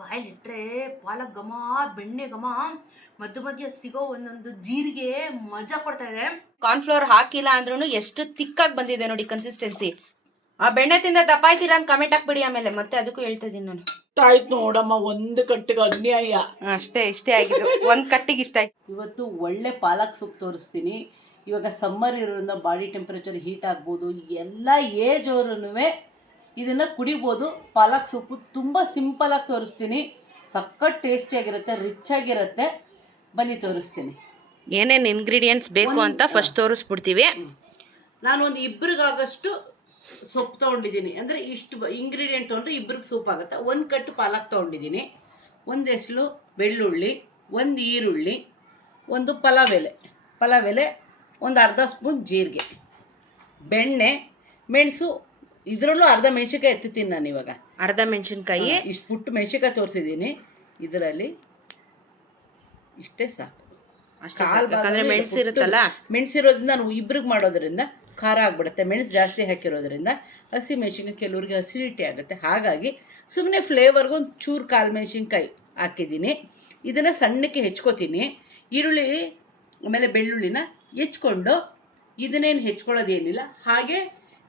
ಬಾಯಲ್ಲಿಟ್ರೆ ಪಾಲಕ್ ಘಮ, ಬೆಣ್ಣೆ ಘಮ, ಮಧ್ಯ ಮಧ್ಯ ಸಿಗೋ ಒಂದೊಂದು ಜೀರಿಗೆ ಮಜಾ ಕೊಡ್ತಾ ಇದೆ. ಕಾರ್ನ್ಫ್ಲೋರ್ ಹಾಕಿಲ್ಲ ಅಂದ್ರೂ ಎಷ್ಟು ತಿಕ್ಕಾಗಿ ಬಂದಿದೆ ನೋಡಿ ಕನ್ಸಿಸ್ಟೆನ್ಸಿ. ಆ ಬೆಣ್ಣೆ ತಿಂದ ದಪ್ಪಾಯ್ತೀರಾ ಅಂತ ಕಮೆಂಟ್ ಹಾಕ್ಬಿಡಿ. ಆಮೇಲೆ ಮತ್ತೆ ಅದಕ್ಕೂ ಹೇಳ್ತಾ ಇದೀನಿ ನಾನು. ಆಯ್ತು ನೋಡಮ್ಮ, ಒಂದು ಕಟ್ಟಿಗೆ ಅನ್ಯಾಯ. ಅಷ್ಟೇ ಇಷ್ಟೇ ಆಗಿದ್ದು, ಒಂದ್ ಕಟ್ಟಿಗೆ ಇಷ್ಟ ಆಯ್ತು. ಇವತ್ತು ಒಳ್ಳೆ ಪಾಲಕ್ ಸೊಪ್ಪು ತೋರಿಸ್ತೀನಿ. ಇವಾಗ ಸಮ್ಮರ್ ಇರೋದ್ರಿಂದ ಬಾಡಿ ಟೆಂಪರೇಚರ್ ಹೀಟ್ ಆಗ್ಬೋದು, ಎಲ್ಲ ಏಜ್ ಅವ್ರೂ ಇದನ್ನು ಕುಡಿಬೋದು. ಪಾಲಕ್ ಸೊಪ್ಪು ತುಂಬ ಸಿಂಪಲಾಗಿ ತೋರಿಸ್ತೀನಿ. ಸಖತ್ ಟೇಸ್ಟಿಯಾಗಿರುತ್ತೆ, ರಿಚ್ ಆಗಿರುತ್ತೆ. ಬನ್ನಿ ತೋರಿಸ್ತೀನಿ ಏನೇನು ಇಂಗ್ರೀಡಿಯೆಂಟ್ಸ್ ಬೇಕು ಅಂತ ಫಸ್ಟ್ ತೋರಿಸ್ಬಿಡ್ತೀವಿ. ನಾನು ಒಂದು ಇಬ್ರಿಗಾಗಷ್ಟು ಸೊಪ್ಪು ತೊಗೊಂಡಿದ್ದೀನಿ. ಅಂದರೆ ಇಷ್ಟು ಇಂಗ್ರೀಡಿಯೆಂಟ್ ತೊಗೊಂಡ್ರೆ ಇಬ್ರಿಗೆ ಸೂಪ್ ಆಗುತ್ತೆ. ಒಂದು ಕಟ್ಟು ಪಾಲಕ್ ತೊಗೊಂಡಿದ್ದೀನಿ, ಒಂದೆಸ್ಲು ಬೆಳ್ಳುಳ್ಳಿ, ಒಂದು ಈರುಳ್ಳಿ, ಒಂದು ಪಲಾವ್ ಎಲೆ, ಒಂದು ಅರ್ಧ ಸ್ಪೂನ್ ಜೀರಿಗೆ, ಬೆಣ್ಣೆ, ಮೆಣಸು. ಇದರಲ್ಲೂ ಅರ್ಧ ಮೆಣಸಿನ್ಕಾಯಿ ಎತ್ತುತ್ತೀನಿ ನಾನು ಇವಾಗ. ಅರ್ಧ ಮೆಣಸಿನ್ಕಾಯಿ, ಇಷ್ಟು ಪುಟ್ಟು ಮೆಣಸಿನ್ಕಾಯಿ ತೋರಿಸಿದ್ದೀನಿ. ಇದರಲ್ಲಿ ಇಷ್ಟೇ ಸಾಕು. ಯಾಕಂದ್ರೆ ಮೆಣಸಿರುತ್ತಲ್ಲ, ಮೆಣಸಿರೋದ್ರಿಂದ ನಾನು ಇಬ್ರಿಗೆ ಮಾಡೋದ್ರಿಂದ ಖಾರ ಆಗಿಬಿಡುತ್ತೆ. ಮೆಣಸು ಜಾಸ್ತಿ ಹಾಕಿರೋದ್ರಿಂದ ಹಸಿ ಮೆಣಸಿನ್ಕಾಯಿ ಕೆಲವ್ರಿಗೆ ಅಸಿಡಿಟಿ ಆಗುತ್ತೆ. ಹಾಗಾಗಿ ಸುಮ್ಮನೆ ಫ್ಲೇವರ್ಗೆ ಒಂದು ಚೂರು ಕಾಲು ಮೆಣಸಿನ್ಕಾಯಿ ಹಾಕಿದ್ದೀನಿ. ಇದನ್ನು ಸಣ್ಣಕ್ಕೆ ಹೆಚ್ಕೋತೀನಿ. ಈರುಳ್ಳಿ ಆಮೇಲೆ ಬೆಳ್ಳುಳ್ಳಿನ ಹೆಚ್ಕೊಂಡು, ಇದನ್ನೇನು ಹೆಚ್ಕೊಳ್ಳೋದೇನಿಲ್ಲ, ಹಾಗೆ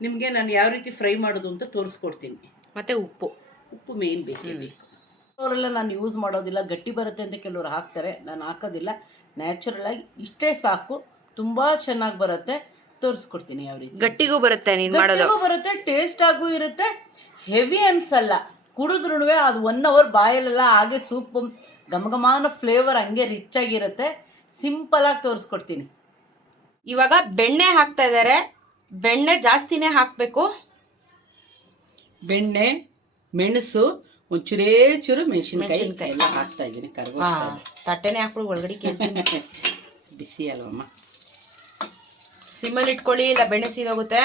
ನಿಮಗೆ ನಾನು ಯಾವ ರೀತಿ ಫ್ರೈ ಮಾಡೋದು ಅಂತ ತೋರಿಸ್ಕೊಡ್ತೀನಿ. ಮತ್ತು ಉಪ್ಪು ಮೇನ್ ಬೇಕೇ ಬೇಕು. ಅವರೆಲ್ಲ ನಾನು ಯೂಸ್ ಮಾಡೋದಿಲ್ಲ, ಗಟ್ಟಿ ಬರುತ್ತೆ ಅಂತ ಕೆಲವರು ಹಾಕ್ತಾರೆ. ನಾನು ಹಾಕೋದಿಲ್ಲ. ನ್ಯಾಚುರಲಾಗಿ ಇಷ್ಟೇ ಸಾಕು, ತುಂಬ ಚೆನ್ನಾಗಿ ಬರುತ್ತೆ. ತೋರಿಸ್ಕೊಡ್ತೀನಿ ಯಾವ ರೀತಿ. ಗಟ್ಟಿಗೂ ಬರುತ್ತೆ, ನೀನು ಮಾಡೋದು ಬರುತ್ತೆ, ಟೇಸ್ಟ್ ಆಗೂ ಇರುತ್ತೆ, ಹೆವಿ ಅನ್ಸಲ್ಲ. ಕುಡಿದ್ರೂ ಅದು 1 hour ಬಾಯಲ್ಲೆಲ್ಲ ಹಾಗೆ ಸೂಪ್ ಘಮಘಮಾನ ಫ್ಲೇವರ್ ಹಂಗೆ ರಿಚ್ ಆಗಿರುತ್ತೆ. ಸಿಂಪಲಾಗಿ ತೋರಿಸ್ಕೊಡ್ತೀನಿ. ಇವಾಗ ಬೆಣ್ಣೆ ಹಾಕ್ತಾ ಇದ್ದಾರೆ. ಬೆಣ್ಣೆ ಜಾಸ್ತಿನೇ ಹಾಕಬೇಕು. ಬೆಣ್ಣೆ, ಮೆಣಸು, ಒಂದು ಚೂರು ಮೆಣಸಿನ್ಕಾಯಿ ಎಲ್ಲ ಹಾಕ್ತಾ ಇದ್ದೀನಿ. ತಟ್ಟೆನೇ ಹಾಕ್ಬಿಡು, ಒಳಗಡೆ ಕೇಳ್ತೀನಿ. ಬಿಸಿ ಅಲ್ವಮ್ಮ. ಸಿಮ್ಮಲ್ಲಿ ಇಟ್ಕೊಳ್ಳಿ, ಇಲ್ಲ ಬೆಣ್ಣೆ ಸೀದೋಗುತ್ತೆ.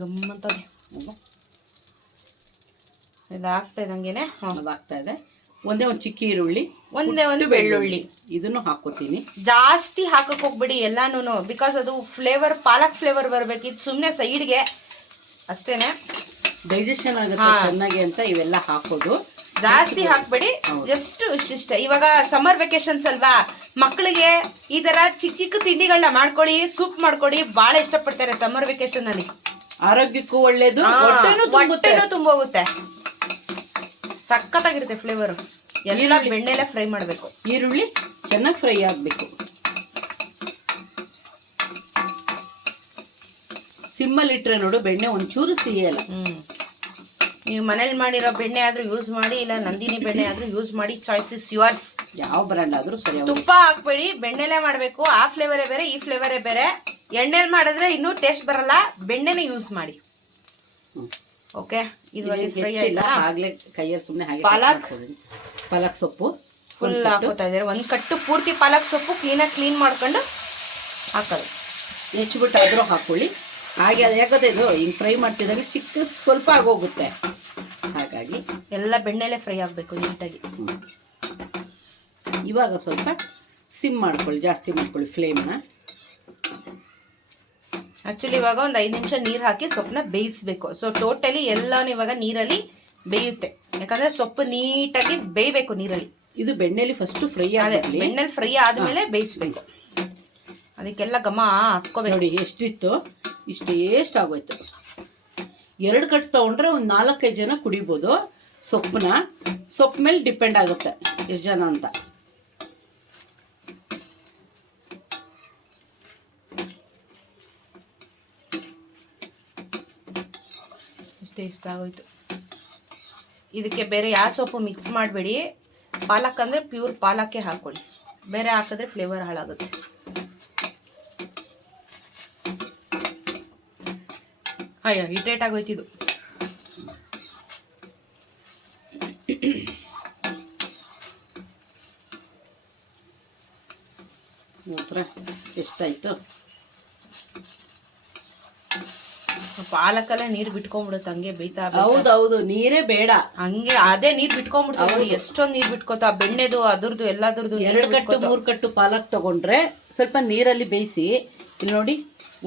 ಗಮ್ಮಂತದೆ. ಇದು ಆಗ್ತಾ ಇದ್ದಂಗೆನೆ ಆಗ್ತಾ ಇದೆ. ಒಂದೇ ಒಂದು ಚಿಕ್ಕ ಈರುಳ್ಳಿ, ಒಂದು ಬೆಳ್ಳುಳ್ಳಿ, ಇದನ್ನು ಹಾಕೋತೀನಿ. ಜಾಸ್ತಿ ಹಾಕಕ್ ಹೋಗ್ಬಿಡಿ ಎಲ್ಲಾನು, ಬಿಕಾಸ್ ಅದು ಫ್ಲೇವರ್, ಪಾಲಕ್ ಫ್ಲೇವರ್ ಬರ್ಬೇಕು. ಇದು ಸುಮ್ಮನೆ ಸೈಡ್ಗೆ ಅಷ್ಟೇನೆ, ಡೈಜೆಷನ್ ಆಗುತ್ತೆ ಚೆನ್ನಾಗಿ ಅಂತ ಇವೆಲ್ಲ ಹಾಕೋದು. ಜಾಸ್ತಿ ಹಾಕ್ಬೇಡಿ, ಜಸ್ಟ್ ಇಷ್ಟ. ಇವಾಗ ಸಮ್ಮರ್ ವೆಕೇಶನ್ಸ್ ಅಲ್ವಾ, ಮಕ್ಕಳಿಗೆ ಈ ತರ ಚಿಕ್ಕ ಚಿಕ್ಕ ತಿಂಡಿಗಳನ್ನ ಮಾಡ್ಕೊಳ್ಳಿ, ಸೂಪ್ ಮಾಡ್ಕೊಡಿ, ಬಹಳ ಇಷ್ಟಪಡ್ತಾರೆ ಸಮ್ಮರ್ ವೆಕೇಶನ್ ಅಲ್ಲಿ. ಆರೋಗ್ಯಕ್ಕೂ ಒಳ್ಳೇದು, ಹೊಟ್ಟೆನೂ ತುಂಬೋಗುತ್ತೆ. ಸಖತ್ತಾಗಿರುತ್ತೆ ಫ್ಲೇವರ್. ಎಲ್ಲ ಬೆಣ್ಣೆಲೆ ಫ್ರೈ ಮಾಡಬೇಕು. ಈರುಳ್ಳಿ ಚೆನ್ನಾಗಿ ಫ್ರೈ ಆಗಬೇಕು. ಸಿಮ್ಮಲ್ಲಿ ಇಟ್ಟರೆ ನೋಡು, ಬೆಣ್ಣೆ ಒಂಚೂರು ಸಿಹಿಯಲ್ಲ. ನೀವು ಮನೇಲಿ ಮಾಡಿರೋ ಬೆಣ್ಣೆ ಆದ್ರೂ ಯೂಸ್ ಮಾಡಿ, ಇಲ್ಲ ನಂದಿನಿ ಬೆಣ್ಣೆ ಆದ್ರೂ ಯೂಸ್ ಮಾಡಿ. Choice is yours. ಯಾವ ಬ್ರ್ಯಾಂಡ್ ಆದ್ರೂ ಸರಿ. ತುಪ್ಪ ಹಾಕ್ಬೇಡಿ, ಬೆಣ್ಣೆಲೆ ಮಾಡಬೇಕು. ಆ ಫ್ಲೇವರೇ ಬೇರೆ, ಈ ಫ್ಲೇವರೇ ಬೇರೆ. ಎಣ್ಣೆಲಿ ಮಾಡಿದ್ರೆ ಇನ್ನೂ ಟೇಸ್ಟ್ ಬರಲ್ಲ. ಬೆಣ್ಣೆನೇ ಯೂಸ್ ಮಾಡಿ. ಓಕೆ, ಇವಾಗ ಫ್ರೈ ಆಯ್ತಾ? ಆಗ್ಲೇ ಕೈಯಲ್ಲಿ ಸುಮ್ಮನೆ ಹಾಗೆ ಪಾಲಕ್ ಸೊಪ್ಪು ಫುಲ್ ಹಾಕೋತಾ ಇದ್ದಾರೆ. ಒಂದು ಕಟ್ಟು ಪೂರ್ತಿ ಪಾಲಕ್ ಸೊಪ್ಪು ಕ್ಲೀನ್ ಮಾಡ್ಕೊಂಡು ಹಾಕೋದು. ಹೆಚ್ಚಿಬಿಟ್ಟು ಆದರೂ ಹಾಕೊಳ್ಳಿ. ಹಾಗೆ ಅದು ಯಾಕಂದ್ರೆ ಇದು ಹಿಂಗೆ ಫ್ರೈ ಮಾಡ್ತಿದ್ದಾಗ ಚಿಕ್ಕ ಸ್ವಲ್ಪ ಆಗೋಗುತ್ತೆ. ಹಾಗಾಗಿ ಎಲ್ಲ ಬೆಣ್ಣೆಲೆ ಫ್ರೈ ಆಗಬೇಕು ನೀಟಾಗಿ. ಇವಾಗ ಸ್ವಲ್ಪ ಸಿಮ್ ಮಾಡ್ಕೊಳ್ಳಿ, ಜಾಸ್ತಿ ಮಾಡ್ಕೊಳ್ಳಿ ಫ್ಲೇಮ್ನ. ಆ್ಯಕ್ಚುಲಿ ಇವಾಗ ಒಂದು 5 ನಿಮಿಷ ನೀರು ಹಾಕಿ ಸೊಪ್ಪನ್ನ ಬೇಯಿಸ್ಬೇಕು. ಸೊ ಟೋಟಲಿ ಎಲ್ಲನೂ ಇವಾಗ ನೀರಲ್ಲಿ ಬೇಯುತ್ತೆ. ಯಾಕಂದರೆ ಸೊಪ್ಪು ನೀಟಾಗಿ ಬೇಯಬೇಕು ನೀರಲ್ಲಿ. ಇದು ಬೆಣ್ಣೆಲಿ ಫಸ್ಟು ಫ್ರೈ ಆಗಲಿ. ಬೆಣ್ಣೆಲಿ ಫ್ರೈ ಆದಮೇಲೆ ಬೇಯಿಸ್ಬೇಕು. ಅದಕ್ಕೆಲ್ಲ ಘಮ ಹಾಕ್ಕೋಬೇಕು. ನೋಡಿ ಎಷ್ಟಿತ್ತು, ಇಷ್ಟೇಷ್ಟು ಆಗೋಯ್ತು. 2 ಕಟ್ ತೊಗೊಂಡ್ರೆ ಒಂದು 4-5 ಜನ ಕುಡಿಬೋದು. ಸೊಪ್ಪು ಮೇಲೆ ಡಿಪೆಂಡ್ ಆಗುತ್ತೆ ಎಷ್ಟು ಜನ ಅಂತ. ಇಷ್ಟ ಆಗೋಯ್ತು. ಇದಕ್ಕೆ ಬೇರೆ ಯಾವ ಸೊಪ್ಪು ಮಿಕ್ಸ್ ಮಾಡಬೇಡಿ. ಪಾಲಕ್ ಅಂದರೆ ಪ್ಯೂರ್ ಪಾಲಕ್ಕೆ ಹಾಕೊಳ್ಳಿ. ಬೇರೆ ಹಾಕಿದ್ರೆ ಫ್ಲೇವರ್ ಹಾಳಾಗುತ್ತೆ. ಅಯ್ಯೋ, ಹಿಟ್ಟೇಟ್ ಆಗೋಯ್ತಿದ್ದು. ಎಷ್ಟಾಯ್ತು? ಪಾಲಕಲ್ಲ ನೀರು ಬಿಟ್ಕೊಂಡ್ಬಿಡುತ್ತೆ ಹಂಗೆ ಬೇಯ್ತಾ. ಹೌದೌದು, ನೀರೇ ಬೇಡ, ಹಂಗೆ ಅದೇ ನೀರು ಬಿಟ್ಕೊಂಡ್ಬಿಡ್ತಾವೆ. ಎಷ್ಟೊಂದು ನೀರು ಬಿಟ್ಕೋತಾ ಬೆಣ್ಣೆದು, ಅದ್ರದ್ದು ಎಲ್ಲದ್ರದ್ದು. 2 ಕಟ್ಟು 3 ಕಟ್ಟು ಪಾಲಕ್ ತಗೊಂಡ್ರೆ ಸ್ವಲ್ಪ ನೀರಲ್ಲಿ ಬೇಯಿಸಿ. ಇಲ್ಲಿ ನೋಡಿ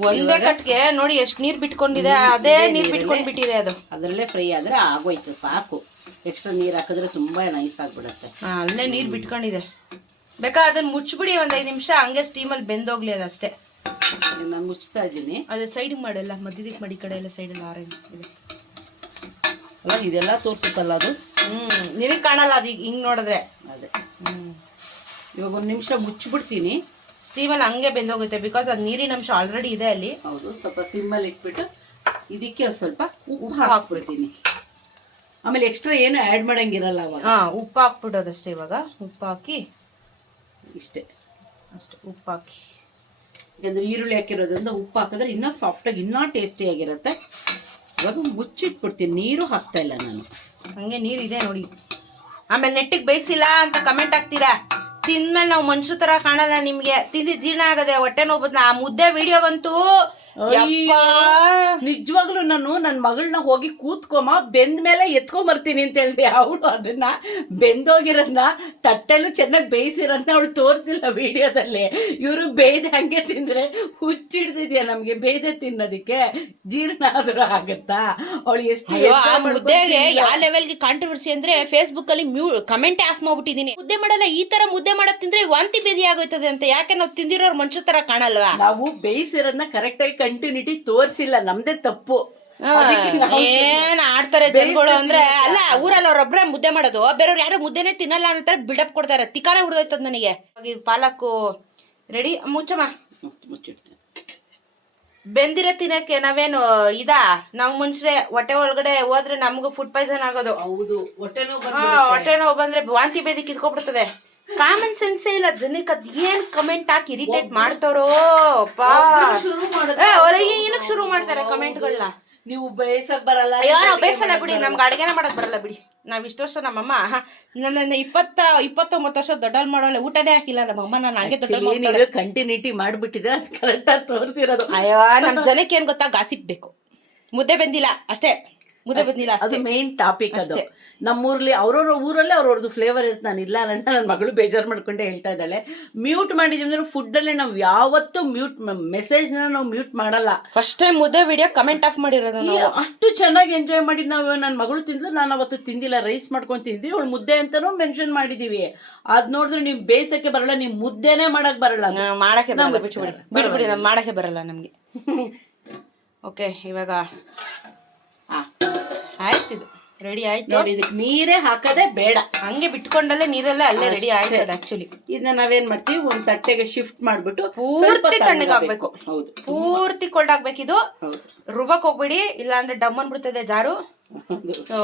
ಒಂದೇ ಕಟ್ಗೆ ನೋಡಿ ಎಷ್ಟು ನೀರು ಬಿಟ್ಕೊಂಡಿದೆ, ಅದೇ ನೀರು ಬಿಟ್ಕೊಂಡ್ಬಿಟ್ಟಿದೆ ಅದು. ಅದರಲ್ಲೇ ಫ್ರೈ ಆದರೆ ಆಗೋಯ್ತು, ಸಾಕು. ಎಕ್ಸ್ಟ್ರಾ ನೀರು ಹಾಕಿದ್ರೆ ತುಂಬ ನೈಸ್ ಆಗಿಬಿಡುತ್ತೆ. ಅಲ್ಲೇ ನೀರು ಬಿಟ್ಕೊಂಡಿದೆ. ಬೇಕಾ ಅದನ್ನ ಮುಚ್ಚಿಬಿಡಿ, ಒಂದು 5 ನಿಮಿಷ ಹಂಗೆ ಸ್ಟೀಮಲ್ಲಿ ಬೆಂದೋಗ್ಲಿ ಅದಷ್ಟೇ. ನಾನು ಮುಚ್ತಾ ಇದ್ದೀನಿ. ಅದು ಸೈಡಿಗೆ ಮಾಡಲ್ಲ, ಮಧ್ಯದಕ್ಕೆ ಮಾಡಿ, ಕಡೆ ಎಲ್ಲ ಸೈಡಲ್ಲಿ ಆರೆಂಜ್ ಇದೆ ಅಲ್ಲ, ಇದೆಲ್ಲ ತೋರಿಸುತ್ತಲ್ಲ ಅದು. ನಿನಗೆ ಕಾಣಲ್ಲ ಅದು ಹಿಂಗೆ ನೋಡಿದ್ರೆ. ಅದೇ ಇವಾಗ 1 ನಿಮಿಷ ಮುಚ್ಚಿಬಿಡ್ತೀನಿ. ಸ್ಟೀಮಲ್ಲಿ ಹಂಗೆ ಬೆಂದೋಗುತ್ತೆ, ಬಿಕಾಸ್ ಅದು ನೀರಿನ ಅಂಶ ಆಲ್ರೆಡಿ ಇದೆ ಅಲ್ಲಿ. ಹೌದು, ಸ್ವಲ್ಪ ಸಿಮ್ಮಲ್ಲಿ ಇಟ್ಬಿಟ್ಟು ಇದಕ್ಕೆ ಸ್ವಲ್ಪ ಉಪ್ಪು ಹಾಕ್ಬಿಡ್ತೀನಿ. ಆಮೇಲೆ ಎಕ್ಸ್ಟ್ರಾ ಏನು ಆ್ಯಡ್ ಮಾಡಂಗಿರಲ್ಲ ಅವಾಗ. ಉಪ್ಪು ಹಾಕ್ಬಿಡೋದಷ್ಟೇ. ಇವಾಗ ಉಪ್ಪು ಹಾಕಿ ಇಷ್ಟೇ, ಅಷ್ಟೇ ಉಪ್ಪು ಹಾಕಿ. ಯಾಕಂದರೆ ಈರುಳ್ಳಿ ಹಾಕಿರೋದ್ರಿಂದ ಉಪ್ಪು ಹಾಕಿದ್ರೆ ಇನ್ನೂ ಸಾಫ್ಟಾಗಿ ಇನ್ನೂ ಟೇಸ್ಟಿಯಾಗಿರುತ್ತೆ. ಇವಾಗ ಮುಚ್ಚಿಟ್ಬಿಡ್ತೀನಿ, ನೀರು ಹಾಕ್ತಾ ಇಲ್ಲ ನಾನು. ಹಂಗೆ ನೀರಿದೆ ನೋಡಿ. ಆಮೇಲೆ ನೆಟ್ಟಿಗೆ ಬೇಯಿಸಿಲ್ಲ ಅಂತ ಕಮೆಂಟ್ ಹಾಕ್ತೀರಾ. ತಿಂದ್ಮೇಲೆ ನಾವು ಮನುಷ್ಯ ತರ ಕಾಣಲ್ಲ, ನಿಮ್ಗೆ ತಿಂದಿ ಜೀರ್ಣ ಆಗದೆ, ಹೊಟ್ಟೆ ನೋವು. ಆ ಮುದ್ದೆ ವಿಡಿಯೋಗಂತೂ ನಿಜವಾಗ್ಲೂ ನಾನು ನನ್ನ ಮಗಳನ್ನ ಹೋಗಿ ಕೂತ್ಕೊಮ್ಮ, ಬೆಂದ ಮೇಲೆ ಎತ್ಕೊಂಬರ್ತೀನಿ ಅಂತ ಹೇಳಿದೆ. ಅವಳು ಅದನ್ನ ಬೆಂದೋಗಿರೋದನ್ನ ತಟ್ಟೆಲ್ಲೂ ಚೆನ್ನಾಗಿ ಬೇಯಿಸಿರೋದನ್ನ ಅವಳು ತೋರಿಸಿಲ್ಲ ವಿಡಿಯೋದಲ್ಲಿ. ಇವರು ಬೇಯ್ದೆ ಹಂಗೆ ತಿಂದ್ರೆ ಹುಚ್ಚಿಡ್ದಿದ್ಯಾ ನಮ್ಗೆ ಬೇಯ್ದೆ ತಿನ್ನೋದಕ್ಕೆ, ಜೀರ್ಣ ಆದ್ರೂ ಆಗತ್ತಾ? ಅವಳು ಎಷ್ಟು ಮುದ್ದೆಗೆ ಯಾವ ಲೆವೆಲ್ಗೆ ಕಾಂಟ್ರವರ್ಸಿ ಅಂದ್ರೆ ಫೇಸ್ಬುಕ್ ಅಲ್ಲಿ ಕಮೆಂಟ್ ಆಫ್ ಮಾಡ್ಬಿಟ್ಟಿದೀನಿ. ಮುದ್ದೆ ಮಾಡಲ್ಲ, ಈ ತರ ಮುದ್ದೆ ಮಾಡಕ್ ತಿಂದ್ರೆ ವಾಂತಿ ಬೇದಿ ಆಗೋಯ್ತದೆ ಅಂತ. ಯಾಕೆ ನಾವು ತಿಂದಿರೋರು ಮನುಷ್ಯ ತರ ಕಾಣಲ್ವಾ? ನಾವು ಬೇಯಿಸಿರೋದನ್ನ ಕರೆಕ್ಟ್ ಆಗಿ ಕಂಟಿನ್ಯೂಟಿ ತೋರಿಸಿಲ್ಲ, ನಮ್ದೇ ತಪ್ಪು. ಏನ್ ಆಡ್ತಾರೆ ಜನಗಳು ಅಂದ್ರೆ. ಅಲ್ಲ, ಊರಲ್ಲಿ ಅವ್ರೊಬ್ರೆ ಮುದ್ದೆ ಮಾಡೋದು, ಬೇರೆಯವ್ರು ಯಾರು ಮುದ್ದೆನೆ ತಿನ್ನಲ್ಲ ಅನ್ನೋ ಬಿಲ್ಡಪ್ ಕೊಡ್ತಾರೆ. ತಿಕ್ಕಾನೆ ಹುಡ್ದೋಯ್ತದ ನನಗೆ. ಪಾಲಕ್ಕು ರೆಡಿ. ಮುಚ್ಚಮ್ಮ, ಬೆಂದಿರ ತಿನ್ನಕ್ಕೆ ನಾವೇನು ನಾವು ಮನುಷ್ಯರೇ ಹೊಟ್ಟೆ ಒಳಗಡೆ ಹೋದ್ರೆ ನಮ್ಗೂ ಫುಡ್ ಪಾಯ್ಸನ್ ಆಗೋದು. ಹೌದು, ಹೊಟ್ಟೆ ನೋವು ಬಂದ್ರೆ ವಾಂತಿ ಬೇದಿ ಕಿತ್ಕೊಬಿಡ್ತದೆ. ಕಾಮನ್ ಸೆನ್ಸೇ ಇಲ್ಲ ಜನಕ್ಕೆ. ಅದ್ ಏನ್ ಕಮೆಂಟ್ ಹಾಕಿ ಇರಿಟೇಟ್ ಮಾಡ್ತಾರೋ ಏನಕ್ಕೆ ಶುರು ಮಾಡ್ತಾರೆ ಕಮೆಂಟ್ಗಳನ್ನ. ನೀವು ಬೇಯಿಸಕ್ ಬರಲ್ಲ, ನಾವು ಬೇಯಿಸಲ್ಲ ಬಿಡಿ, ನಮ್ಗೆ ಅಡ್ಗೆನ ಮಾಡಕ್ ಬರಲ್ಲ ಬಿಡಿ. ನಾವ್ ಇಷ್ಟು ವರ್ಷ ನಮ್ಮಮ್ಮ ನನ್ನ 29 ವರ್ಷ ದೊಡ್ಡಲ್ ಮಾಡೋಲ್ಲ, ಊಟನೇ ಹಾಕಿಲ್ಲ ನಮ್ಮಮ್ಮ. ನಾನು ಹಂಗೆ ದೊಡ್ಡ ಕಂಟಿನ್ಯೂಟಿ ಮಾಡ್ಬಿಟ್ಟಿದ್ರೆ ಅದು ಕರೆಕ್ಟ್ ಆಗಿ ತೋರಿಸಿರೋದು. ಅಯ್ಯೋ, ನಮ್ ಜನಕ್ಕೆ ಏನ್ ಗೊತ್ತಾ, ಗಾಸಿಪ್ ಬೇಕು. ಮುದ್ದೆ ಬೆಂದಿಲ್ಲ ಅಷ್ಟೇ, ಮುದ್ದೆ ಬಂದಿಲ್ಲ, ಅದು ಮೇನ್ ಟಾಪಿಕ್. ಅದು ನಮ್ಮೂರಲ್ಲಿ ಅವ್ರವ್ರ ಊರಲ್ಲೇ ಅವ್ರವ್ರದ್ದು ಫ್ಲೇವರ್ ಇರುತ್ತೆ. ನಾನು ಇಲ್ಲ ನನ್ನ ಮಗಳು ಬೇಜಾರು ಮಾಡ್ಕೊಂಡೆ ಹೇಳ್ತಾ ಇದ್ದಾಳೆ. ಮ್ಯೂಟ್ ಮಾಡಿದೀವಿ ಅಂದ್ರೆ ಫುಡ್ಡಲ್ಲೇ ನಾವು ಯಾವತ್ತೂ ಮೆಸೇಜ್ನ ನಾವು ಮ್ಯೂಟ್ ಮಾಡಲ್ಲ. ಫಸ್ಟ್ ಟೈಮ್ ಮುದ್ದೆ ವಿಡಿಯೋ ಕಮೆಂಟ್ ಆಫ್ ಮಾಡಿರೋದು ನಾವು. ಅಷ್ಟು ಚೆನ್ನಾಗಿ ಎಂಜಾಯ್ ಮಾಡಿ ನಾವು. ನನ್ನ ಮಗಳು ತಿಂದ್ಲು, ನಾನು ಅವತ್ತು ತಿಂದಿಲ್ಲ, ರೈಸ್ ಮಾಡ್ಕೊಂಡು ತಿಂದ್ವಿ. ಅವಳು ಮುದ್ದೆ ಅಂತಲೂ ಮೆನ್ಷನ್ ಮಾಡಿದೀವಿ. ಅದ್ ನೋಡಿದ್ರೆ ನೀವು ಬೇಯಿಸಕ್ಕೆ ಬರಲ್ಲ, ನೀವು ಮುದ್ದೆನೇ ಮಾಡಕ್ ಬರಲ್ಲ. ಮಾಡಕ್ಕೆ ಬಿಟ್ಬಿಡಿ, ನಮ್ಗೆ ಮಾಡಕ್ಕೆ ಬರಲ್ಲ ನಮ್ಗೆ. ಓಕೆ, ಇವಾಗ ಆಯ್ತಿದು ರೆಡಿ ಆಯ್ತು ನೋಡಿ. ಇದಕ್ಕೆ ನೀರೇ ಹಾಕದೆ ಬೇಡ, ಹಂಗೆ ಬಿಟ್ಕೊಂಡಲ್ಲೇ ನೀರಲ್ಲೇ ಅಲ್ಲೇ ರೆಡಿ ಆಯ್ತದ. ಆಕ್ಚುಲಿ ಇದನ್ನ ನಾವೇನ್ ಮಾಡ್ತೀವಿ, ಒಂದ್ ತಟ್ಟೆಗೆ ಶಿಫ್ಟ್ ಮಾಡ್ಬಿಟ್ಟು ಪೂರ್ತಿ ತಣ್ಣಗೆ ಹಾಕ್ಬೇಕು. ಹೌದು, ಪೂರ್ತಿ ಕೋಲ್ಡ್ ಆಗ್ಬೇಕು. ಇದು ರುಬಕ್ ಹೋಗ್ಬಿಡಿ, ಇಲ್ಲ ಅಂದ್ರೆ ಡಮ್ ಅನ್ಬಿಡ್ತದೆ ಜಾರು. ಸೊ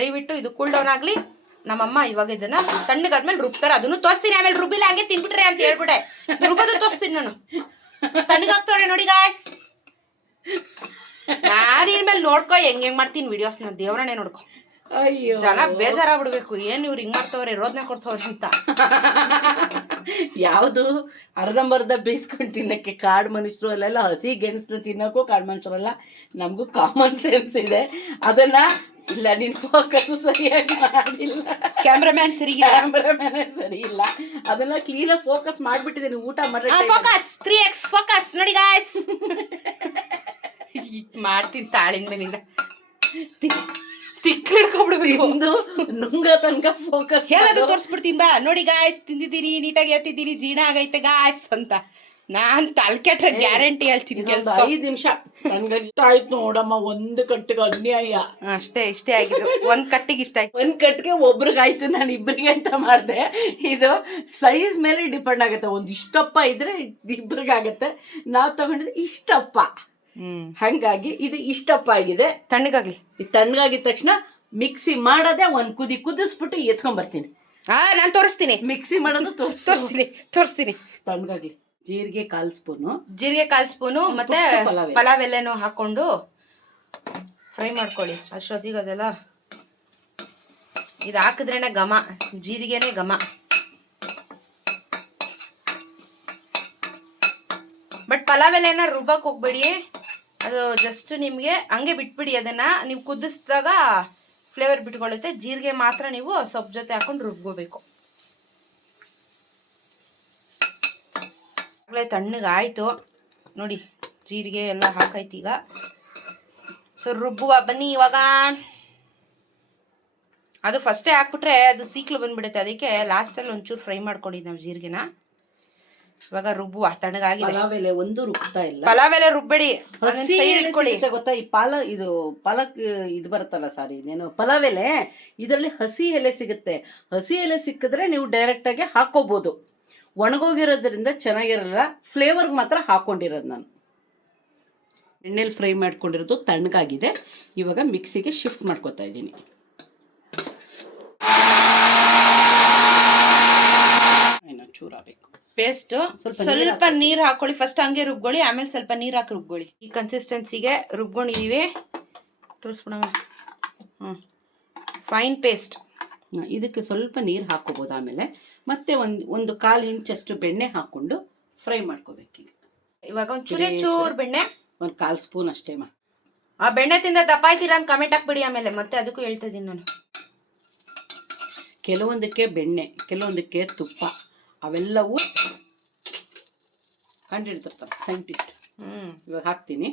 ದಯವಿಟ್ಟು ಇದು ಕೂಲ್ ಡೌನ್ ಆಗ್ಲಿ. ನಮ್ಮಮ್ಮ ಇವಾಗ ಇದನ್ನ ತಣ್ಣಗಾದ್ಮೇಲೆ ರುಬ್ತಾರೆ. ಅದನ್ನು ತೋರಿಸ್ತೀನಿ. ಆಮೇಲೆ ರುಬ್ಬಿಲ್ಲ ಹಂಗೆ ತಿನ್ಬಿಟ್ರೆ ಅಂತ ಹೇಳ್ಬಿಟ್ಟೆ. ರುಬ್ಬೋದು ತೋರಿಸ್ತೀನಿ ನಾನು. ತಣ್ಣಗಾಗ್ತವ್ರೆ ನೋಡಿ ಗಾಯ್ಸ್. ನಾನು ಇನ್ಮೇಲೆ ನೋಡ್ಕೊ ಹೆಂಗ್ ಮಾಡ್ತೀನಿ ವಿಡಿಯೋಸ್. ನಾನು ದೇವ್ರನ್ನೇ ನೋಡ್ಕೊ. ಅಯ್ಯೋ, ಜನ ಬೇಜಾರಾಗ್ಬಿಡ್ಬೇಕು, ಏನ್ ಇವ್ರು ಹಿಂಗ್ ಮಾಡ್ತವ್ರೆ, ರೋದನೆ ಕೊಡ್ತವ್ರೆ ಅಂತ. ಯಾವುದು ಅರ್ಧಂಬರ್ಧ ಬೇಯಿಸ್ಕೊಂಡು ತಿನ್ನಕ್ಕೆ ಕಾಡು ಮನುಷ್ಯರು ಅಲ್ಲೆಲ್ಲ, ಹಸಿ ಗೆಣಸು ತಿನ್ನೋಕ್ಕೂ ಕಾಡು ಮನುಷ್ಯರಲ್ಲ. ನಮಗೂ ಕಾಮನ್ ಸೆನ್ಸ್ ಇದೆ. ಅದನ್ನ ಇಲ್ಲ, ನಿನ್ ಫೋಕಸ್ ಸರಿಯಾಗಿ ಮಾಡಿಲ್ಲ, ಕ್ಯಾಮ್ರಾಮ್ಯಾನ್ ಸರಿ ಸರಿ ಇಲ್ಲ. ಅದನ್ನ ಕ್ಲೀನಾಗಿ ಫೋಕಸ್ ಮಾಡ್ಬಿಟ್ಟಿದ್ದೀನಿ. ಊಟ ಮಾಡಿ ಫೋಕಸ್ 3x ಫೋಕಸ್ ನೋಡಿ ಗಾಯ್ಸ್. ಮಾಡ್ತೀನಿ ತಾಳಿಂದ ತಿಕ್ಕಿಡ್ಕೊಬಿಡ್ಬೇಕು. ನುಂಗ ತನಕ ಫೋಕಸ್ ಹೇಳೋದು ತೋರಿಸ್ಬಿಡ್ತೀನಿ ಬಾ. ನೋಡಿ ಗಾಯ್ಸ್, ತಿಂದಿದ್ದೀನಿ, ನೀಟಾಗಿ ಎತ್ತಿದ್ದೀನಿ, ಜೀರ್ಣ ಆಗೈತೆ ಗಾಯ್ಸ್ ಅಂತ. ನಾನ್ ತಲೆಕೆಟ್ರೆ ಗ್ಯಾರಂಟಿ ಹೇಳ್ತೀನಿ. 5 ನಿಮಿಷ ನನ್ಗೆ ಇಷ್ಟ ಆಯ್ತು ನೋಡಮ್ಮ. ಒಂದು ಕಟ್ಟಿಗೆ ಅನ್ಯಾಯ. ಅಷ್ಟೇ, ಇಷ್ಟೇ ಆಗಿದ್ದು. ಒಂದ್ ಕಟ್ಟಿಗೆ ಇಷ್ಟ ಆಯ್ತು. ಒಂದ್ ಕಟ್ಟಿಗೆ ಒಬ್ರಿಗಾಯ್ತು, ನಾನು ಇಬ್ಬರಿಗೆ ಅಂತ ಮಾಡಿದೆ. ಇದು ಸೈಜ್ ಮೇಲೆ ಡಿಪೆಂಡ್ ಆಗುತ್ತೆ. ಒಂದು ಇಷ್ಟಪ್ಪ ಇದ್ರೆ ಇಬ್ರಿಗಾಗತ್ತೆ, ನಾವ್ ತಗೊಂಡಿದ್ರೆ ಇಷ್ಟಪ್ಪ. ಹಂಗಾಗಿ ಇದು ಇಷ್ಟಪ್ಪ ಆಗಿದೆ. ತಣ್ಣಗಾಗ್ಲಿ. ಇದು ತಣ್ಣಗಾಗಿದ ತಕ್ಷಣ ಮಿಕ್ಸಿ ಮಾಡೋದೇ, ಒಂದ್ ಕುದಿಸ್ಬಿಟ್ಟು ಎತ್ಕೊಂಡ್ಬರ್ತೀನಿ. ನಾನ್ ತೋರಿಸ್ತೀನಿ. ಮಿಕ್ಸಿ ಮಾಡೋದು ತೋರಿಸ್ತೀನಿ. ತಣ್ಣಗಾಗ್ಲಿ. ಜೀರಿಗೆ 1/4 ಸ್ಪೂನು, ಜೀರಿಗೆ 1/4 ಸ್ಪೂನು, ಮತ್ತೆ ಪಲಾವ್ ಎಲೆನೂ ಹಾಕೊಂಡು ಫ್ರೈ ಮಾಡ್ಕೊಳ್ಳಿ. ಅಷ್ಟೊತ್ತಿಗೆ ಅದೆಲ್ಲ ಇದು ಹಾಕಿದ್ರೇನೆ ಘಮ, ಜೀರಿಗೆನೆ ಘಮ. ಬಟ್ ಪಲಾವ್ ಎಲೆನ ರುಬ್ಬಕ್ ಹೋಗ್ಬೇಡಿ. ಅದು ಜಸ್ಟ್ ನಿಮ್ಗೆ ಹಂಗೆ ಬಿಟ್ಬಿಡಿ. ಅದನ್ನ ನೀವು ಕುದಿಸಿದಾಗ ಫ್ಲೇವರ್ ಬಿಟ್ಕೊಳ್ಳುತ್ತೆ. ಜೀರಿಗೆ ಮಾತ್ರ ನೀವು ಸೊಪ್ಪು ಜೊತೆ ಹಾಕೊಂಡು ರುಬ್ಕೋಬೇಕು. ಆಗಲೇ ತಣ್ಣಗಾಯಿತು ನೋಡಿ, ಜೀರಿಗೆ ಎಲ್ಲ ಹಾಕಾಯ್ತು. ಈಗ ಸೊ ರುಬ್ಬುವ ಬನ್ನಿ. ಇವಾಗ ಅದು ಫಸ್ಟೇ ಹಾಕ್ಬಿಟ್ರೆ ಅದು ಸೀಕ್ಲು ಬಂದ್ಬಿಡುತ್ತೆ, ಅದಕ್ಕೆ ಲಾಸ್ಟಲ್ಲಿ ಒಂಚೂರು ಫ್ರೈ ಮಾಡ್ಕೊಂಡಿದ್ದು ನಾವು ಜೀರಿಗೆನ. ಇವಾಗ ರುಬ್ಬುವ, ತಣ್ಣಗಾಗಿದೆ. ಪಲಾವ್ ಎಲೆ ಒಂದು ರುಬ್ತಾ ಇಲ್ಲ. ಪಲಾವ್ ಎಲೆ ರುಬ್ಬೇಡಿ, ಗೊತ್ತಾ? ಈ ಪಾಲಕ್ ಇದು ಬರುತ್ತಲ್ಲ, ಸಾರಿ ಇದೇನು ಪಲಾವ್ ಎಲೆ, ಇದರಲ್ಲಿ ಹಸಿ ಎಲೆ ಸಿಗುತ್ತೆ. ಹಸಿ ಎಲೆ ಸಿಕ್ಕಿದ್ರೆ ನೀವು ಡೈರೆಕ್ಟ್ ಆಗಿ ಹಾಕೋಬಹುದು. ಒಣಗೋಗಿರೋದ್ರಿಂದ ಚೆನ್ನಾಗಿರಲ್ಲ, ಫ್ಲೇವರ್ಗೆ ಮಾತ್ರ ಹಾಕೊಂಡಿರೋದು ನಾನು. ಎಣ್ಣೆಲಿ ಫ್ರೈ ಮಾಡ್ಕೊಂಡಿರೋದು ತಣ್ಣಗಾಗಿದೆ. ಇವಾಗ ಮಿಕ್ಸಿಗೆ ಶಿಫ್ಟ್ ಮಾಡ್ಕೊತಾ ಇದ್ದೀನಿ. ಚೂರಾಗಬೇಕು ಪೇಸ್ಟ್. ಸ್ವಲ್ಪ ನೀರು ಹಾಕೊಳ್ಳಿ, ಫಸ್ಟ್ ಹಂಗೆ ರುಬ್ಕೊಳ್ಳಿ, ಆಮೇಲೆ ಸ್ವಲ್ಪ ನೀರು ಹಾಕಿ ರುಬ್ಕೊಳ್ಳಿ. ಈ ಕನ್ಸಿಸ್ಟೆನ್ಸಿಗೆ ರುಬ್ಕೊಂಡಿದೀವಿ, ತೋರಿಸ್ಬಿಡೋಣ. Fine paste. ಇದಕ್ಕೆ ಸ್ವಲ್ಪ ನೀರು ಹಾಕೋಬಹುದು. ಆಮೇಲೆ ಮತ್ತೆ ಒಂದು 1/4 ಇಂಚಷ್ಟು ಬೆಣ್ಣೆ ಹಾಕೊಂಡು ಫ್ರೈ ಮಾಡ್ಕೋಬೇಕು. ಇವಾಗ ಚೂರು ಬೆಣ್ಣೆ, 1/4 ಸ್ಪೂನ್ ಅಷ್ಟೇ. ಆ ಬೆಣ್ಣೆ ತಿಂದ ದಪ್ಪಾಯ್ತೀರಾ ಅಂತ ಕಮೆಂಟ್ ಹಾಕ್ಬಿಡಿ. ಆಮೇಲೆ ಮತ್ತೆ ಅದಕ್ಕೂ ಹೇಳ್ತಾ ಇದೀನಿ ನಾನು. ಕೆಲವೊಂದಕ್ಕೆ ಬೆಣ್ಣೆ, ಕೆಲವೊಂದಕ್ಕೆ ತುಪ್ಪ, ಅವೆಲ್ಲವೂ ಕಂಡಿಡ್ತಿರ್ತಾರೆ ಸೈಂಟಿಸ್ಟ್. ಇವಾಗ ಹಾಕ್ತೀನಿ.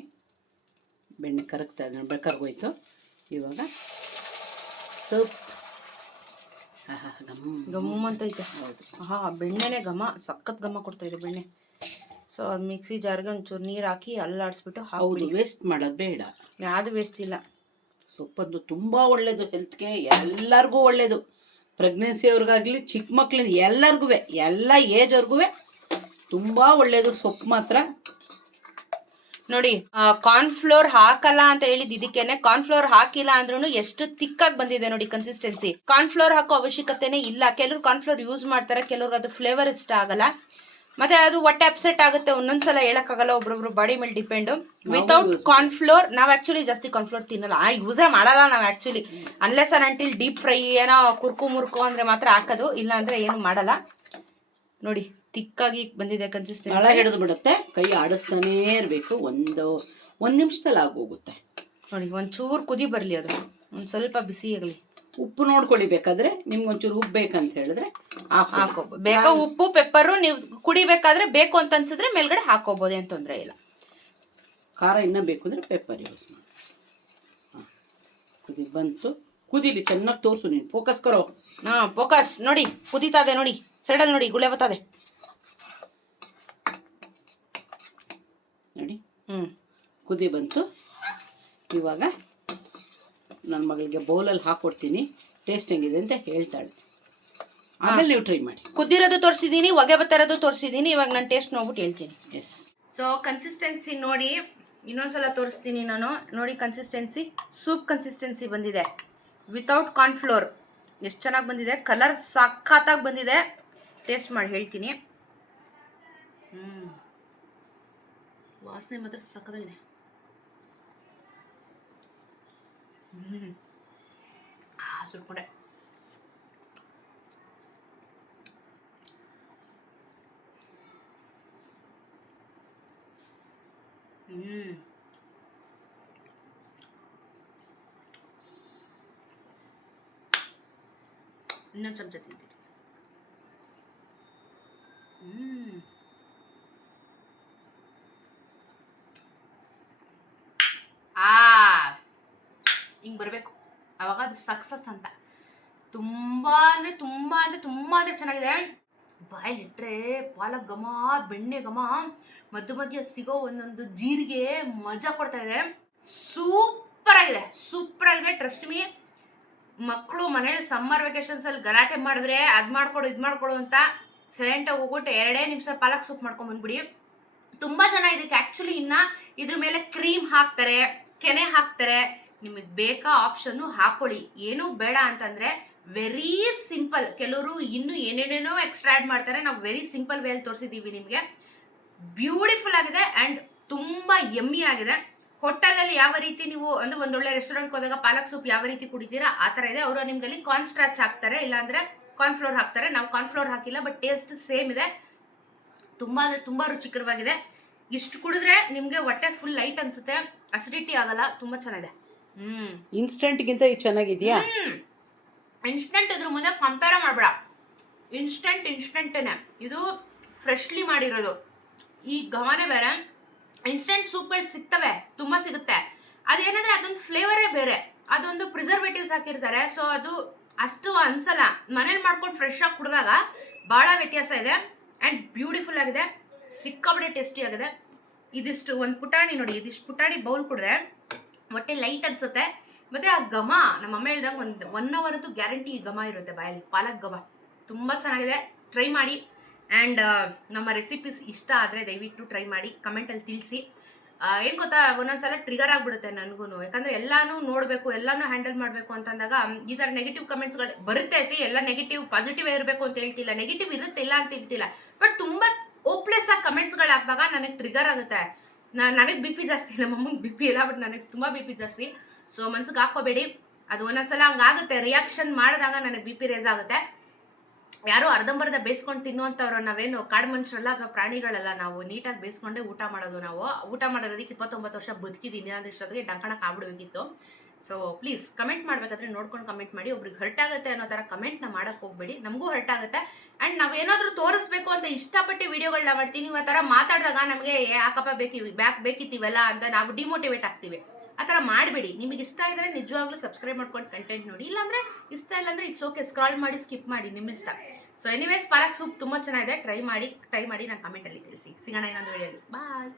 ಬೆಣ್ಣೆ ಕರಗ್ತಾ ಇದೆ, ಕರ್ಗೋಯ್ತು. ಇವಾಗ ಸೋಪ್ ಘಮ ಅಂತ ಐತೆ. ಬೆಣ್ಣೆನೆ ಘಮ, ಸಖತ್ ಘಮ ಕೊಡ್ತಾ ಇದೆ ಬೆಣ್ಣೆ. ಸೊ ಅದು ಮಿಕ್ಸಿ ಜಾರ್ಗೆ ಒಂಚೂರು ನೀರು ಹಾಕಿ ಅಲ್ಲಾಡಿಸ್ಬಿಟ್ಟು ಹೌದು, ವೇಸ್ಟ್ ಮಾಡೋದು ಬೇಡ. ಯಾವುದು ವೇಸ್ಟ್ ಇಲ್ಲ. ಸೊಪ್ಪಂದು ತುಂಬ ಒಳ್ಳೇದು, ಹೆಲ್ತ್ಗೆ ಎಲ್ಲರಿಗೂ ಒಳ್ಳೇದು. ಪ್ರೆಗ್ನೆನ್ಸಿ ಅವ್ರಿಗಾಗಲಿ, ಚಿಕ್ಕ ಮಕ್ಳಿಂದ ಎಲ್ಲರಿಗೂ, ಎಲ್ಲ ಏಜ್ವರೆಗೂ ತುಂಬ ಒಳ್ಳೇದು ಸೊಪ್ಪು ಮಾತ್ರ. ನೋಡಿ, ಕಾರ್ನ್ಫ್ಲೋರ್ ಹಾಕಲ್ಲ ಅಂತ ಹೇಳಿದ್ ಇದಕ್ಕೇನೆ. ಕಾರ್ನ್ಫ್ಲೋರ್ ಹಾಕಿಲ್ಲ ಅಂದ್ರೂ ಎಷ್ಟು ತಿಕ್ಕಾಗಿ ಬಂದಿದೆ ನೋಡಿ ಕನ್ಸಿಸ್ಟೆನ್ಸಿ. ಕಾರ್ನ್ಫ್ಲೋರ್ ಹಾಕೋ ಅವಶ್ಯಕತೆನೇ ಇಲ್ಲ. ಕೆಲವರು ಕಾರ್ನ್ಫ್ಲೋರ್ ಯೂಸ್ ಮಾಡ್ತಾರೆ, ಕೆಲವ್ರಿಗೆ ಅದು ಫ್ಲೇವರ್ ಇಷ್ಟ ಆಗಲ್ಲ, ಮತ್ತೆ ಅದು ಹೊಟ್ಟೆ ಅಪ್ಸೆಟ್ ಆಗುತ್ತೆ. ಒಂದೊಂದ್ಸಲ ಹೇಳಕ್ಕಾಗಲ್ಲ, ಒಬ್ರೊಬ್ರು ಬಾಡಿ ಮೇಲೆ ಡಿಪೆಂಡ್. ವಿತೌಟ್ ಕಾರ್ನ್ಫ್ಲೋರ್ ನಾವು ಆಕ್ಚುಲಿ ಜಾಸ್ತಿ ಕಾರ್ನ್ಫ್ಲೋರ್ ತಿನ್ನಲ್ಲ, ಯೂಸೇ ಮಾಡಲ್ಲ ನಾವು actually. Unless and until deep fry ಏನೋ ಕುರ್ಕು ಮುರ್ಕು ಅಂದ್ರೆ ಮಾತ್ರ ಹಾಕೋದು, ಇಲ್ಲ ಅಂದ್ರೆ ಏನು ಮಾಡಲ್ಲ. ನೋಡಿ ತಿಕ್ಕಾಗಿ ಬಂದಿದೆ ಕನ್ಸಿಸ್ಟೆನ್ಸಿ. ತಳ ಹಿಡಿದು ಬಿಡುತ್ತೆ, ಕೈ ಆಡಿಸ್ತಾನೇ ಇರಬೇಕು. ಒಂದು ನಿಮಿಷದಲ್ಲಿ ಆಗೋಗುತ್ತೆ ನೋಡಿ. ಒಂಚೂರು ಕುದಿ ಬರಲಿ, ಅದು ಒಂದು ಸ್ವಲ್ಪ ಬಿಸಿ ಆಗಲಿ. ಉಪ್ಪು ನೋಡ್ಕೊಳ್ಳಿ, ಬೇಕಾದ್ರೆ ನಿಮ್ಗೆ ಒಂಚೂರು ಉಪ್ಪು ಬೇಕಂತ ಹೇಳಿದ್ರೆ ಹಾಕೋಬಹುದು. ಬೇಕಾ ಉಪ್ಪು ಪೆಪ್ಪರು ನೀವು ಕುಡಿಬೇಕಾದ್ರೆ ಬೇಕು ಅಂತ ಅನ್ಸಿದ್ರೆ ಮೇಲ್ಗಡೆ ಹಾಕೋಬಹುದು, ಏನು ತೊಂದರೆ ಇಲ್ಲ. ಖಾರ ಇನ್ನೂ ಬೇಕು ಅಂದ್ರೆ ಪೆಪ್ಪರ್ ಯೂಸ್ ಮಾಡಿ. ಕುದಿ ಬಂತು, ಕುದಿಲಿ ಚೆನ್ನಾಗಿ ತೋರಿಸು ನೀನು. ಫೋಕಸ್ ಕರೋ. ಫೋಕಸ್ ನೋಡಿ, ಕುದೀತಾ ಇದೆ ನೋಡಿ, ಸೈಡಲ್ಲಿ ನೋಡಿ ಗುಳೆ ಬರ್ತದೆ ನೋಡಿ. ಕುದಿ ಬಂತು. ಇವಾಗ ನನ್ನ ಮಗಳಿಗೆ ಬೌಲಲ್ಲಿ ಹಾಕೊಡ್ತೀನಿ, ಟೇಸ್ಟ್ ಹೆಂಗಿದೆ ಅಂತ ಹೇಳ್ತಾಳೆ. ಆಮೇಲೆ ನೀವು ಟ್ರೈ ಮಾಡಿ. ಕುದ್ದಿರೋದು ತೋರಿಸಿದ್ದೀನಿ, ಹೊಗೆ ಬರ್ತಾ ಇರೋದು ತೋರಿಸಿದ್ದೀನಿ. ಇವಾಗ ನಾನು ಟೇಸ್ಟ್ ನೋಡ್ಬಿಟ್ಟು ಹೇಳ್ತೀನಿ. ಎಸ್. ಸೊ ಕನ್ಸಿಸ್ಟೆನ್ಸಿ ನೋಡಿ, ಇನ್ನೊಂದ್ಸಲ ತೋರಿಸ್ತೀನಿ ನಾನು. ನೋಡಿ ಕನ್ಸಿಸ್ಟೆನ್ಸಿ, ಸೂಪ್ ಕನ್ಸಿಸ್ಟೆನ್ಸಿ ಬಂದಿದೆ ವಿತೌಟ್ ಕಾರ್ನ್ಫ್ಲೋರ್. ಎಷ್ಟು ಚೆನ್ನಾಗಿ ಬಂದಿದೆ, ಕಲರ್ ಸಖತ್ತಾಗಿ ಬಂದಿದೆ. ಟೇಸ್ಟ್ ಮಾಡಿ ಹೇಳ್ತೀನಿ. ವಾಸನೆ ಮಾತ್ರ ಸಖತ್ತಾಗಿದೆ. ಸುಟ್ಕೊಂಡೆ. ಇನ್ನೊಂದು ಚಮಚ ತಿಂತೀನಿ. ಹಿಂಗೆ ಬರಬೇಕು, ಅವಾಗ ಅದು ಸಕ್ಸಸ್ ಅಂತ. ತುಂಬ ಅಂದರೆ ಚೆನ್ನಾಗಿದೆ. ಬಾಯಲ್ಲಿಟ್ಟರೆ ಪಾಲಕ್ ಘಮ, ಬೆಣ್ಣೆ ಘಮ, ಮಧ್ಯ ಸಿಗೋ ಒಂದೊಂದು ಜೀರಿಗೆ ಮಜಾ ಕೊಡ್ತಾ ಇದೆ. ಸೂಪರ್ ಆಗಿದೆ. Trust me. ಮಕ್ಕಳು ಮನೇಲಿ ಸಮ್ಮರ್ ವೆಕೇಶನ್ಸಲ್ಲಿ ಗಲಾಟೆ ಮಾಡಿದ್ರೆ ಅದು ಮಾಡ್ಕೊಡು ಇದು ಮಾಡ್ಕೊಡು ಅಂತ ಸೈಲೆಂಟಾಗಿ ಹೋಗ್ಬಿಟ್ಟು 2 ನಿಮಿಷ ಪಾಲಕ್ ಸೂಪ್ ಮಾಡ್ಕೊಂಬಂದ್ಬಿಡಿ. ತುಂಬ ಜನ ಇದಕ್ಕೆ ಆ್ಯಕ್ಚುಲಿ ಇನ್ನು ಇದ್ರ ಮೇಲೆ ಕ್ರೀಮ್ ಹಾಕ್ತಾರೆ, ಕೆನೆ ಹಾಕ್ತಾರೆ. ನಿಮಗೆ ಬೇಕಾ ಆಪ್ಷನ್ನು ಹಾಕೊಳ್ಳಿ, ಏನೂ ಬೇಡ ಅಂತಂದರೆ ವೆರಿ ಸಿಂಪಲ್. ಕೆಲವರು ಇನ್ನೂ ಏನೇನೇನೋ ಎಕ್ಸ್ಟ್ರಾ ಆ್ಯಡ್ ಮಾಡ್ತಾರೆ, ನಾವು ವೆರಿ ಸಿಂಪಲ್ ವೇಲ್ ತೋರಿಸಿದ್ದೀವಿ ನಿಮಗೆ. ಬ್ಯೂಟಿಫುಲ್ ಆಗಿದೆ ಆ್ಯಂಡ್ ತುಂಬ ಯಮ್ಮಿ ಆಗಿದೆ. ಹೋಟೆಲಲ್ಲಿ ಯಾವ ರೀತಿ ನೀವು ಅಂದರೆ ಒಂದೊಳ್ಳೆ ರೆಸ್ಟೋರೆಂಟ್ಗೆ ಹೋದಾಗ ಪಾಲಕ್ ಸೂಪ್ ಯಾವ ರೀತಿ ಕುಡಿತೀರಾ ಆ ಥರ ಇದೆ. ಅವರು ನಿಮಗಲ್ಲಿ ಕಾರ್ನ್ ಸ್ಟ್ರಾಚ್ ಹಾಕ್ತಾರೆ, ಇಲ್ಲಾಂದರೆ ಕಾರ್ನ್ಫ್ಲೋರ್ ಹಾಕ್ತಾರೆ. ನಾವು ಕಾರ್ನ್ಫ್ಲೋರ್ ಹಾಕಿಲ್ಲ, ಬಟ್ ಟೇಸ್ಟ್ ಸೇಮ್ ಇದೆ. ತುಂಬ ಅಂದರೆ ತುಂಬ ರುಚಿಕರವಾಗಿದೆ. ಇಷ್ಟು ಕುಡಿದ್ರೆ ನಿಮಗೆ ಹೊಟ್ಟೆ ಫುಲ್ ಲೈಟ್ ಅನಿಸುತ್ತೆ, ಅಸಿಡಿಟಿ ಆಗಲ್ಲ, ತುಂಬ ಚೆನ್ನಾಗಿದೆ. ಇನ್ಸ್ಟೆಂಟ್ಗಿಂತ ಇದು ಚೆನ್ನಾಗಿದೆಯಾ? ಇನ್ಸ್ಟೆಂಟ್ ಇದ್ರ ಮುಂದೆ ಕಂಪೇರ್ ಮಾಡಬೇಡ. ಇನ್ಸ್ಟೆಂಟೇನೆ ಇದು, ಫ್ರೆಶ್ಲಿ ಮಾಡಿರೋದು. ಈ ಘಮನೇ ಬೇರೆ. ಇನ್ಸ್ಟೆಂಟ್ ಸೂಪ್ಗಳು ಸಿಗ್ತವೆ, ತುಂಬ ಸಿಗುತ್ತೆ. ಅದೇನಂದ್ರೆ ಅದೊಂದು ಫ್ಲೇವರೇ ಬೇರೆ, ಅದೊಂದು ಪ್ರಿಸರ್ವೇಟಿವ್ಸ್ ಹಾಕಿರ್ತಾರೆ. ಸೊ ಅದು ಅಷ್ಟು ಅನ್ಸಲ್ಲ. ಮನೇಲಿ ಮಾಡ್ಕೊಂಡು ಫ್ರೆಶ್ ಆಗಿ ಕುಡಿದಾಗ ಭಾಳ ವ್ಯತ್ಯಾಸ ಇದೆ. ಆ್ಯಂಡ್ ಬ್ಯೂಟಿಫುಲ್ ಆಗಿದೆ, ಸಿಕ್ಕಾಬಿಟ್ಟೆ ಟೇಸ್ಟಿ ಆಗಿದೆ. ಇದಿಷ್ಟು ಒಂದು ಪುಟಾಣಿ ನೋಡಿ, ಇದಿಷ್ಟು ಪುಟಾಣಿ ಬೌಲ್ ಕುಡಿದ್ರೆ ಹೊಟ್ಟೆ ಲೈಟ್ ಅನ್ಸುತ್ತೆ. ಮತ್ತು ಆ ಘಮ ನಮ್ಮಮ್ಮ ಹೇಳಿದಾಗ ಒಂದು 1 ಅವರ್ದು ಗ್ಯಾರಂಟಿ ಘಮ ಇರುತ್ತೆ ಬಾಯಲ್ಲಿ, ಪಾಲಕ್ ಘಮ ತುಂಬ ಚೆನ್ನಾಗಿದೆ. ಟ್ರೈ ಮಾಡಿ. ಆ್ಯಂಡ್ ನಮ್ಮ ರೆಸಿಪೀಸ್ ಇಷ್ಟ ಆದರೆ ದಯವಿಟ್ಟು ಟ್ರೈ ಮಾಡಿ, ಕಮೆಂಟಲ್ಲಿ ತಿಳಿಸಿ. ಏನು ಗೊತ್ತಾ, ಒಂದೊಂದ್ಸಲ ಟ್ರಿಗರ್ ಆಗಿಬಿಡುತ್ತೆ ನನಗೂ. ಯಾಕಂದರೆ ಎಲ್ಲನೂ ನೋಡಬೇಕು, ಎಲ್ಲನೂ ಹ್ಯಾಂಡಲ್ ಮಾಡಬೇಕು ಅಂತಂದಾಗ ಈ ಥರ ನೆಗೆಟಿವ್ ಕಮೆಂಟ್ಸ್ಗಳು ಬರುತ್ತೆ. ಎಲ್ಲ ನೆಗೆಟಿವ್ ಪಾಸಿಟಿವ್ ಇರಬೇಕು ಅಂತ ಹೇಳ್ತಿಲ್ಲ, ನೆಗೆಟಿವ್ ಇರುತ್ತೆ ಇಲ್ಲ ಅಂತ ಹೇಳ್ತಿಲ್ಲ. ಬಟ್ ತುಂಬ ಓಪ್ಲೆಸ್ ಆಗಿ ಕಮೆಂಟ್ಸ್ಗಳು ಹಾಕಿದಾಗ ನನಗೆ ಟ್ರಿಗರ್ ಆಗುತ್ತೆ. ನನಗೆ ಬಿ ಪಿ ಜಾಸ್ತಿ, ನಮ್ಮಮ್ಮಗೆ ಬಿ ಪಿ ಇಲ್ಲ, ಬಟ್ ನನಗೆ ತುಂಬ ಬಿ ಪಿ ಜಾಸ್ತಿ. ಸೊ ಮನ್ಸಿಗೆ ಹಾಕ್ಕೋಬೇಡಿ. ಅದು ಒಂದೊಂದ್ಸಲ ಹಂಗಾಗುತ್ತೆ, ರಿಯಾಕ್ಷನ್ ಮಾಡಿದಾಗ ನನಗೆ ಬಿ ಪಿ ರೇಸ್ ಆಗುತ್ತೆ. ಯಾರು ಅರ್ಧಂಬರ್ಧ ಬೇಯಿಸ್ಕೊಂಡು ತಿನ್ನುವಂಥವ್ರು ನಾವೇನು ಕಾಡು ಮನುಷ್ಯರಲ್ಲ ಅಥವಾ ಪ್ರಾಣಿಗಳಲ್ಲ. ನಾವು ನೀಟಾಗಿ ಬೇಯಿಸ್ಕೊಂಡೇ ಊಟ ಮಾಡೋದು. ನಾವು ಊಟ ಮಾಡೋದಕ್ಕೆ 29 ವರ್ಷ ಬದುಕಿದ್ದೀನಿ ಅಂದರೆ ಇಷ್ಟೊತ್ತಿಗೆ ಡಂಕಣಕ್ಕೆ ಆಗ್ಬಿಡ್ಬೇಕಿತ್ತು. ಸೊ ಪ್ಲೀಸ್ ಕಮೆಂಟ್ ಮಾಡಬೇಕಾದ್ರೆ ನೋಡ್ಕೊಂಡು ಕಮೆಂಟ್ ಮಾಡಿ. ಒಬ್ರಿಗೆ ಹರ್ಟ್ ಆಗುತ್ತೆ ಅನ್ನೋ ಥರ ಕಮೆಂಟ್ನ ಮಾಡೋಕ್ಕೆ ಹೋಗಬೇಡಿ, ನಮಗೂ ಹರ್ಟ್ ಆಗುತ್ತೆ. ಆ್ಯಂಡ್ ನಾವೇನಾದರೂ ತೋರಿಸ್ಬೇಕು ಅಂತ ಇಷ್ಟಪಟ್ಟು ವೀಡಿಯೋಗಳನ್ನ ಮಾಡ್ತೀವಿ. ನೀವು ಆ ಥರ ಮಾತಾಡಿದಾಗ ನಮಗೆ ಯಾಕಪ್ಪ ಬೇಕಿತ್ತೀವಲ್ಲ ಅಂತ ನಾವು ಡಿಮೋಟಿವೇಟ್ ಆಗ್ತೀವಿ. ಆ ಥರ ಮಾಡಬೇಡಿ. ನಿಮಗೆ ಇಷ್ಟ ಇದ್ದರೆ ನಿಜವಾಗ್ಲೂ ಸಬ್ಸ್ಕ್ರೈಬ್ ಮಾಡ್ಕೊಂಡು ಕಂಟೆಂಟ್ ನೋಡಿ. ಇಲ್ಲಾಂದರೆ ಇಷ್ಟ ಇಲ್ಲಾಂದರೆ ಇಟ್ಸ್ ಓಕೆ, ಸ್ಕ್ರಾಲ್ ಮಾಡಿ ಸ್ಕಿಪ್ ಮಾಡಿ, ನಿಮ್ಮ ಇಷ್ಟ. ಸೊ ಎನಿವೇಸ್ ಪಾಲಕ್ ಸೂಪ್ ತುಂಬ ಚೆನ್ನಾಗಿದೆ, ಟ್ರೈ ಮಾಡಿ. ನಾನು ಕಮೆಂಟಲ್ಲಿ ತಿಳಿಸಿ. ಸಿಗೋಣ ಇನ್ನೊಂದು ವಿಡಿಯೋಲಿ. ಬಾಯ್.